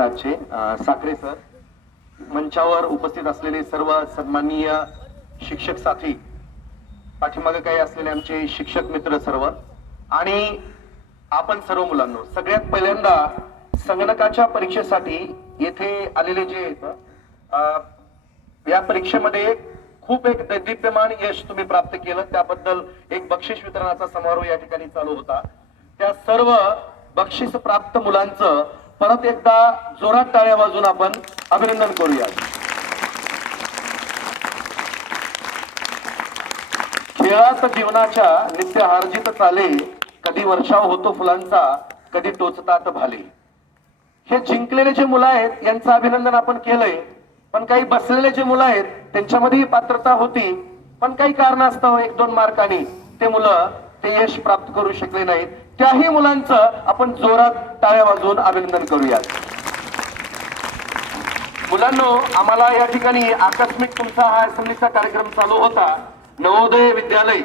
आहेत आजचे साखरे सर मंचावर उपस्थित असलेले सर्व सन्माननीय शिक्षक साथी पाठीमागे काही असलेले आमचे शिक्षक मित्र सर्व आणि आपण सर्व मुलांनो सगळ्यात पहिल्यांदा संगणकाच्या परीक्षेसाठी येथे आलेले जे आहेत अं, या परीक्षेमध्ये खूप एक दैदिप्यमान यश तुम्ही प्राप्त केलं. त्याबद्दल एक बक्षीस वितरणाचा समारोह या ठिकाणी चालू होता. त्या सर्व बक्षीस प्राप्त मुलांचं परत एकदा जोरात टाळ्या वाजून आपण अभिनंदन करूया खेळात जीवनाच्या नित्य हार्जित चाले कधी वर्षाव होतो फुलांचा कधी टोचतात भाले. हे जिंकलेले जे मुलं आहेत यांचं अभिनंदन आपण केलंय. पण काही बसलेले जे मुलं आहेत त्यांच्यामध्येही पात्रता होती. पण काही कारणास्तव एक दोन मार्कांनी ते मुलं ते यश प्राप्त करू शकले नाहीत. त्याही मुलांचं आपण जोरात टाळ्या वाजवून अभिनंदन करूयात. मुलांनो आम्हाला या ठिकाणी आकस्मिक तुमचा हा असेंब्लीचा कार्यक्रम चालू होता. नवोदय विद्यालय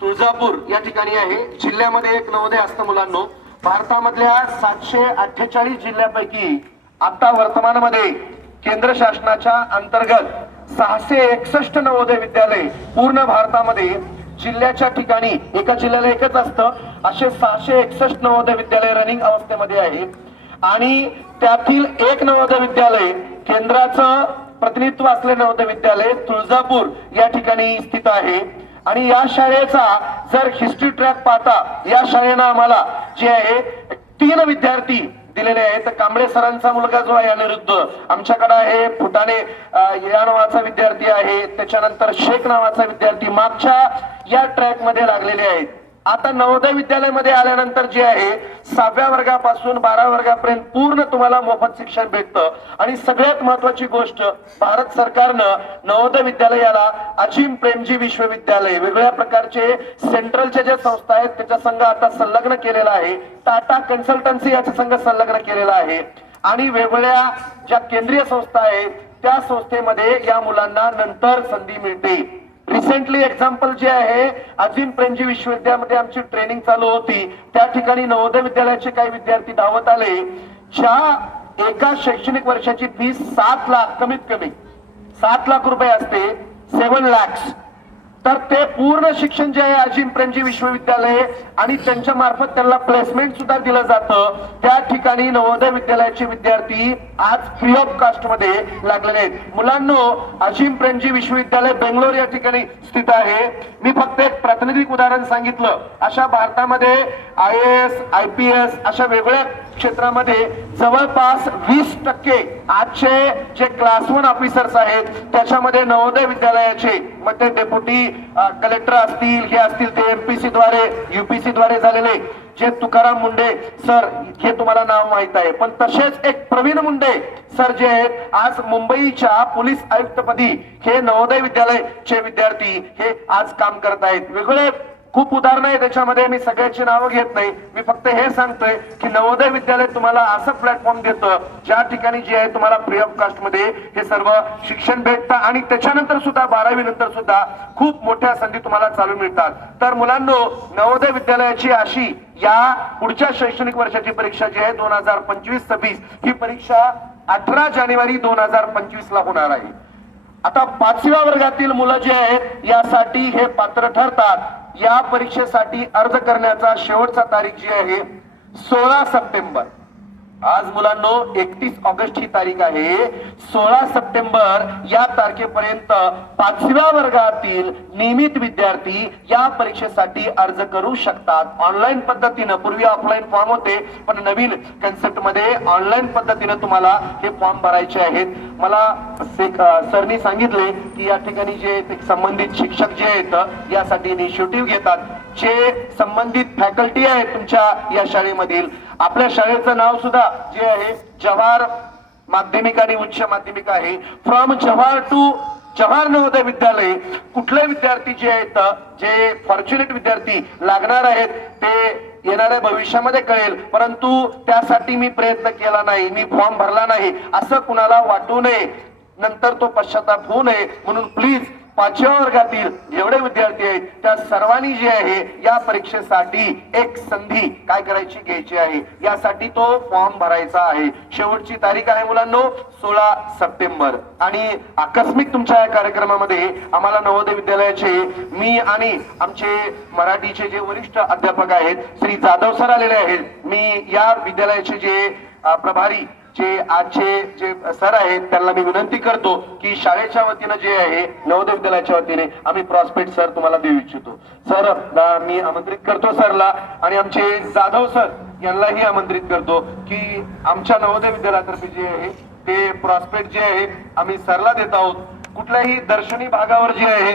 तुळजापूर या ठिकाणी आहे. जिल्ह्यामध्ये एक नवोदय असतं मुलांनो. भारतामधल्या सातशे अठ्ठेचाळीस जिल्ह्यापैकी आता वर्तमानामध्ये केंद्र शासनाच्या अंतर्गत सहाशे एकसष्ट नवोदय विद्यालय पूर्ण भारतामध्ये जिल्ह्याच्या ठिकाणी एका जिल्ह्याला एकच असतं. असे सहाशे एकसष्ट नवोदय विद्यालय रनिंग अवस्थेमध्ये आहे. आणि त्यातील एक नवोदय विद्यालय केंद्राचं प्रतिनिधित्व असले नवोदय विद्यालय तुळजापूर या ठिकाणी स्थित आहे. आणि या शाळेचा जर हिस्ट्री ट्रॅक पाहता या शाळेनं आम्हाला जे आहे तीन विद्यार्थी दिलेले आहेत. कांबळे सरांचा मुलगा जो आहे अनिरुद्ध आमच्याकडे आहे फुटाणे या नावाचा विद्यार्थी आहे. त्याच्यानंतर शेख नावाचा विद्यार्थी मागच्या या ट्रॅकमध्ये लागलेले आहेत. आता नवोदय विद्यालयामध्ये आल्यानंतर जे आहे सहाव्या वर्गापासून बारा वर्गापर्यंत पूर्ण तुम्हाला मोफत शिक्षण भेटतं. आणि सगळ्यात महत्वाची गोष्ट भारत सरकारनं नवोदय विद्यालयाला अजिम प्रेमजी विश्वविद्यालय वेगळ्या प्रकारचे सेंट्रलच्या ज्या संस्था आहेत त्याच्या संघ आता संलग्न केलेला आहे. टाटा कन्सल्टन्सी याचा संघ संलग्न केलेला आहे. आणि वेगवेगळ्या ज्या केंद्रीय संस्था आहेत त्या संस्थेमध्ये या मुलांना नंतर संधी मिळते. रिसेंटली एक्झाम्पल जे आहे अजिम प्रेमजी विश्वविद्यालयामध्ये आमची ट्रेनिंग चालू होती. त्या ठिकाणी नवोदय विद्यालयाचे काही विद्यार्थी धावत आले. ज्या एका शैक्षणिक वर्षाची फीस सात लाख कमीत कमी सात लाख रुपये असते. सेव्हन लॅक्स तर ते पूर्ण शिक्षण जे आहे अजिम प्रेमजी विश्वविद्यालय आणि त्यांच्या मार्फत त्यांना प्लेसमेंट सुद्धा दिलं जातं. त्या ठिकाणी नवोदय विद्यालयाचे विद्यार्थी आज फ्री ऑफ कास्टमध्ये लागलेले आहेत. मुलांनो अजिम प्रेमजी विश्वविद्यालय बेंगलोर या ठिकाणी स्थित आहे. मी फक्त एक प्रातिनिधिक उदाहरण सांगितलं. अशा भारतामध्ये I S I P S अशा वेगळ्या क्षेत्रामध्ये जवळपास वीस टक्के आजचे जे क्लास वन ऑफिसर्स आहेत त्याच्यामध्ये नवोदय विद्यालयाचे मग ते डेप्युटी कलेक्टर असतील हे असतील ते एमपीसी द्वारे युपीसी द्वारे झालेले. जे तुकाराम मुंडे सर हे तुम्हाला नाव माहीत आहे. पण तसेच एक प्रवीण मुंडे सर जे आहेत आज मुंबईच्या पोलीस आयुक्तपदी हे नवोदय विद्यालयाचे विद्यार्थी हे आज काम करत आहेत. वेगवेगळे खूप उदाहरणं आहे त्याच्यामध्ये मी सगळ्यांची नावं घेत नाही. मी फक्त हे सांगतोय की नवोदय विद्यालय तुम्हाला असं प्लॅटफॉर्म देतं ज्या ठिकाणी जे आहे तुम्हाला फ्री ऑफ कास्टमध्ये हे सर्व शिक्षण भेटतं आणि त्याच्यानंतर सुद्धा बारावी नंतर सुद्धा खूप मोठ्या संधी तुम्हाला चालू मिळतात. तर मुलांनो नवोदय विद्यालयाची अशी या पुढच्या शैक्षणिक वर्षाची परीक्षा जी आहे दोन हजार पंचवीस सव्वीस ही परीक्षा अठरा जानेवारी दोन हजार पंचवीस ला होणार आहे. आता पाचव्या वर्गातील मुलं जे आहेत यासाठी हे पात्र ठरतात. या परीक्षेसाठी अर्ज करण्याचा शेवटचा तारीख जी आहे सोळा सप्टेंबर. आज मुलांनो एकतीस ऑगस्ट ही तारीख आहे. सोळा सप्टेंबर या तारखेपर्यंत पाचव्या वर्गातील नियमित विद्यार्थी या परीक्षेसाठी अर्ज करू शकतात. ऑनलाईन पद्धतीनं पूर्वी ऑफलाईन फॉर्म होते पण नवीन कन्सेप्टमध्ये ऑनलाईन पद्धतीनं तुम्हाला हे फॉर्म भरायचे आहेत. मला सरनी सांगितले की या ठिकाणी जे संबंधित शिक्षक जे आहेत यासाठी इनिशिएटिव्ह घेतात. जे संबंधित फॅकल्टी आहेत तुमच्या या शाळेमधील आपल्या शाळेचं नाव सुद्धा जे आहे जवाहर माध्यमिक आणि उच्च माध्यमिक आहे. फ्रॉम जवाहर टू जवाहर नवोदय विद्यालय कुठले विद्यार्थी जे आहेत जे फॉर्च्युनेट विद्यार्थी लागणार आहेत ते येणाऱ्या भविष्यामध्ये कळेल. परंतु त्यासाठी मी प्रयत्न केला नाही मी फॉर्म भरला नाही असं कुणाला वाटू नये. नंतर तो पश्चाताप होऊ नये. म्हणून प्लीज पाचव्या वर्गातील जेवढे विद्यार्थी आहेत त्या सर्वांनी जे आहे या परीक्षेसाठी एक संधी काय करायची घ्यायची आहे. यासाठी तो फॉर्म भरायचा आहे. शेवटची तारीख आहे मुलांनो सोळा सप्टेंबर. आणि आकस्मिक तुमच्या या कार्यक्रमामध्ये आम्हाला नवोदय विद्यालयाचे मी आणि आमचे मराठीचे जे वरिष्ठ अध्यापक आहेत श्री जाधव सर आलेले आहेत. मी या विद्यालयाचे जे प्रभारी जे आजचे जे सर आहेत त्यांना मी विनंती करतो की शाळेच्या वतीनं जे आहे नवोदय विद्यालयाच्या वतीने आम्ही प्रॉस्पेक्ट सर तुम्हाला देऊ इच्छितो. सर मी आमंत्रित करतो सरला आणि आमचे जाधव सर यांनाही आमंत्रित करतो की आमच्या नवोदय विद्यालयातर्फे जे आहे ते प्रॉस्पेक्ट जे आहे आम्ही सरला देत आहोत. कुठल्याही दर्शनी भागावर जे आहे